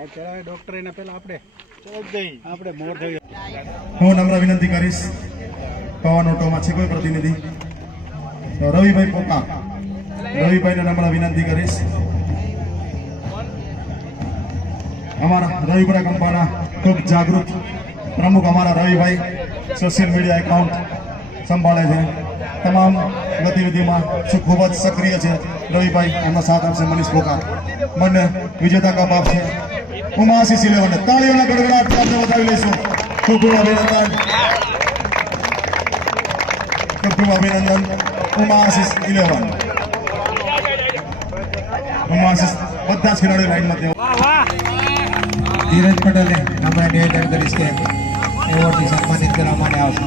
Doctor એના પહેલા આપણે મોર થઈ. હું નમ્ર વિનંતી કરીશ પવન ઓટોમાં છે કોઈ પ્રતિનિધિ તો રવિભાઈ પોકા, રવિભાઈને નમ્ર વિનંતી કરીશ. અમારા રવિપુરા કંપાના ખૂબ જાગૃત પ્રમુખ અમારા રવિભાઈ સોશિયલ મીડિયા એકાઉન્ટ સંભાળે છે, તમામ ગતિવિધિમાં ખૂબ જ સક્રિય છે. રવિભાઈ એમનો સાથ આપશે. મનીષ પોકા બંને વિજેતા કપ આપશે. ઉમાશીષ 11 તાળીઓના ગડગડાટ આપણે વધાવી લઈશું. ખૂબ ખૂબ અભિનંદન, ખૂબ ખૂબ અભિનંદન. ઉમાશીષ 11 ઉમાશીષ બધા જ ખેલાડીઓ લાઈનમાં તેઓ ધીરજ પટેલને આપણે નિવેદન કરીશ કે એવોર્ડથી સન્માનિત કરવા માટે આવશે.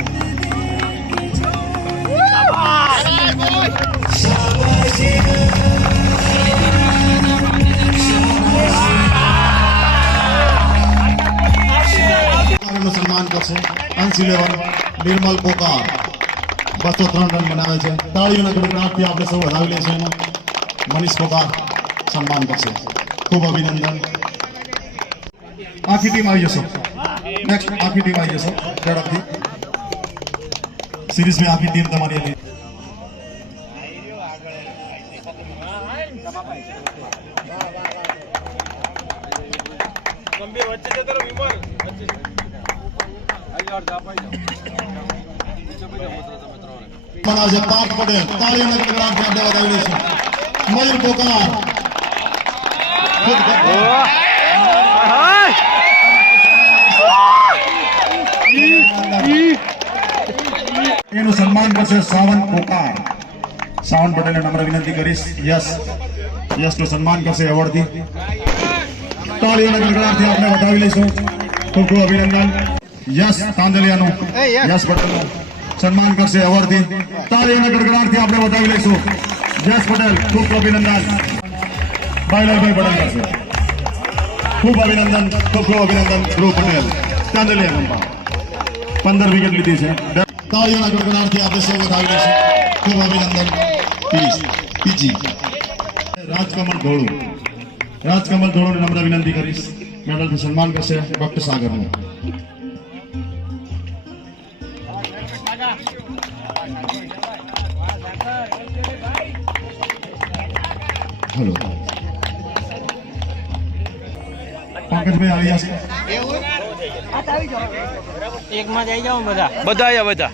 સન્માન કરશે. અંશ 11 નિર્મલ પોકાર 203 રન બનાવે છે. તાળીઓના ગડગડાટથી આપણે સૌ વધાવી લઈશું. મનીષ પોકાર સન્માન કરશે. ખૂબ અભિનંદન. આખી ટીમ આવી જશો. નેક્સ્ટ આખી ટીમ આવી જશો ઝડપથી. સિરીઝમાં આખી ટીમ તમારી હતી. પાર્થ પટેલ તાળીઓના ગડગડાટથી આપણે વધાવી લઈશું. મયુર પોકાર એનું સન્માન કરશે સાવંત પોકાર. સાવંત પટેલને નમ્ર વિનંતી કરીશ. યશનું સન્માન કરશે એવોર્ડથી. તાળીઓના ગડગડાટથી આપણે વધાવી લઈશું. ખૂબ ખૂબ અભિનંદન. યશ તાંદલિયાનું યશ પટેલનું સન્માન કરશે એવોર્ડથી. તાળીઓના ગડગડાટથી આપણે વધાવી લઈશું. યશ પટેલ ખૂબ ખૂબ અભિનંદન. ભાઈલાલભાઈ પટેલ કરશે. ખૂબ અભિનંદન, ખૂબ ખૂબ અભિનંદન. ધ્રુવ પટેલ તાંદલિયા કંપા 15 વિકેટ લીધી છે. તાળીઓના ગડગડાટથી આપણે સૌ વધાવી લઈશું. ખૂબ અભિનંદન. પીજી રાજકમલ ધોળુ, રાજકમલ ધોળુને નમ્ર વિનંતી કરીશ. મેડલથી સન્માન કરશે ડોક્ટર સાગરનું. હેલો પંકજભાઈ આવી જશે. એકમાં જઈ જાઓ બધા બધા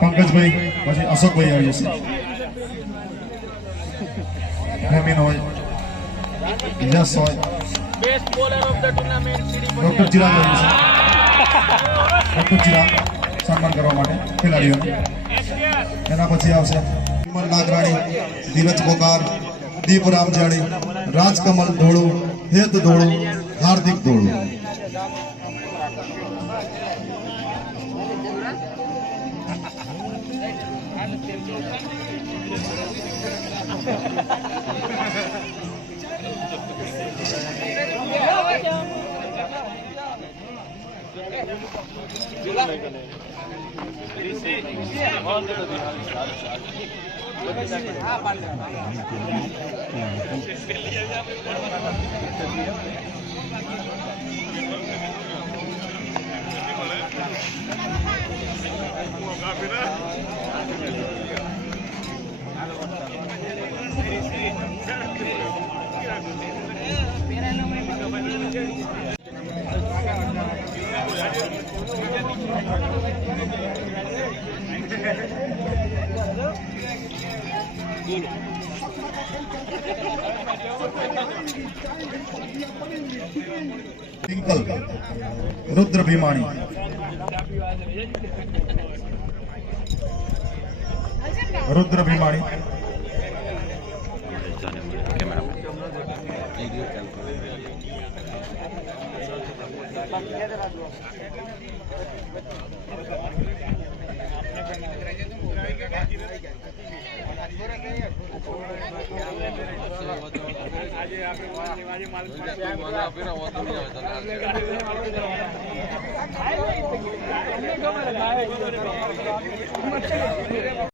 પંકજભાઈ પછી અશોકભાઈ આવી જશે. હેમીન હોય, યશ હોય, ડોક્ટર ચિરાગ આવી જશે. ડોક્ટર ચિરાગ સન્માન કરવા માટે ખેલાડીઓને. એના પછી આવશે વિમલ નાગરાણી, ધીરજ પોકાર, દીપ રામજાણી, રાજકમલ ધોળુ, હેત ધોળુ, હાર્દિક ધોળુ. रुद्र भीमाणी, रुद्र भीमाणी,